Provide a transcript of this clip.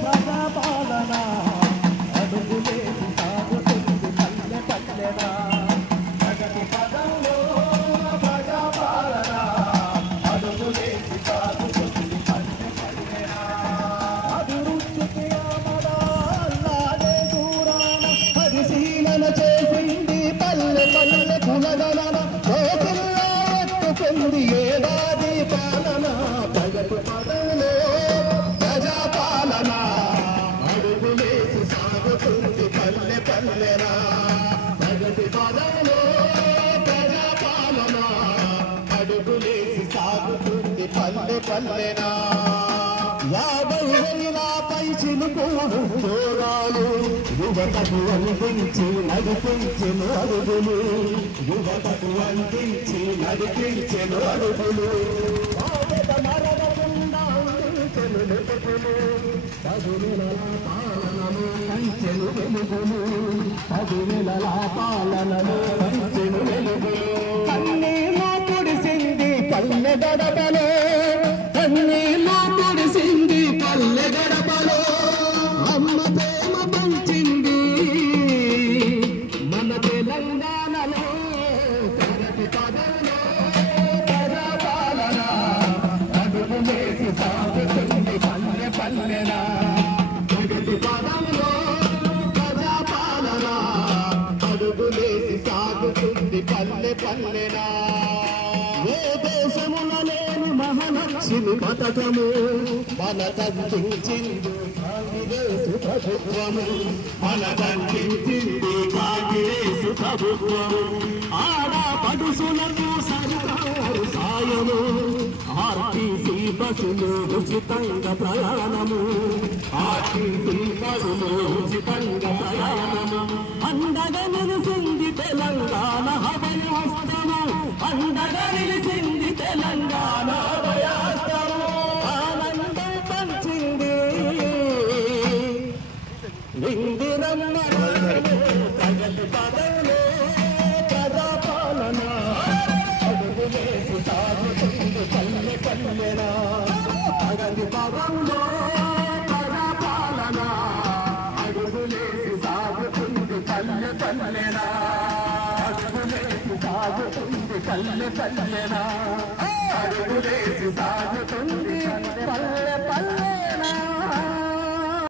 ప్రజాపాలన అడుగులేసి సాగుతుంది పల్లె పల్లెనా ప్రగతి పదంలో ప్రజాపాలన అడుగులేసి సాగుతుంది పల్లె పల్లెనా అభివృద్ధికి ఆమదాలాగే దూరాన పరిశీలన చేసింది పల్లె పల్లె కులగలన లోతుల్లో ఎత్తుకుంది ఏడాది పాలన ప్రగతి పదంలో పల్లెనా ప్రగతి పదంలో ప్రజాపాలన అడుగులేసి సాగుతుంది పల్లె పల్లెనా 50,000 పైచిలుకోడు ఉద్యోగాలు యువతకు అందించి నడిపించెను అడుగులు యువతకు అందించి నడిపించెను అడుగులు మరవకుండా అందించెను నిపుణులు 10 నెలల పాలనను పంచెను వెలుగులు 10 నెలల పాలనను పంచెను వెలుగులు కన్నీళ్లు పొడిసింది పల్లె గడపలో కన్నీళ్లు పొడిసింది పల్లె గడపలో అమ్మ ప్రేమ పంచింది మన తెలంగాణలో ప్రగతి పదంలో ప్రజాపాలన అడుగులేసి సాగుతుంది పల్లె పల్లెనా ప్రగతి పదంలో ప్రజాపాలన అడుగులేసి సాగుతుంది పల్లె పల్లెనా ఏ దేశమున లేని మహాలక్ష్మి పథకము మనకందించింది కాంగ్రెసు ప్రభుత్వము మనకందించింది కాంగ్రెసు ప్రభుత్వము ఆడపడుసులకు సర్కారు సాయము ఆర్టీసీ బస్సులు ఉచితంగా ప్రయాణము ఆర్టీసీ బస్సులు ఉచితంగా ప్రయాణము అండగా నిలిచింది తెలంగాణ అభయహస్తము అండగా నిలిచింది తెలంగాణ అభయహస్తము ఆనందం పంచింది నిందిరమ్మ ప్రగతి పదంలో ప్రజాపాలన అడుగులేసి సాగుతుంది పల్లె పల్లెనా ప్రగతి పదంలో ప్రజాపాలన అడుగులేసి సాగుతుంది పల్లె పల్లెనా అడుగులేసి సాగుతుంది పల్లె పల్లెనా అడుగులేసి సాగుతుంది పల్లె పల్లె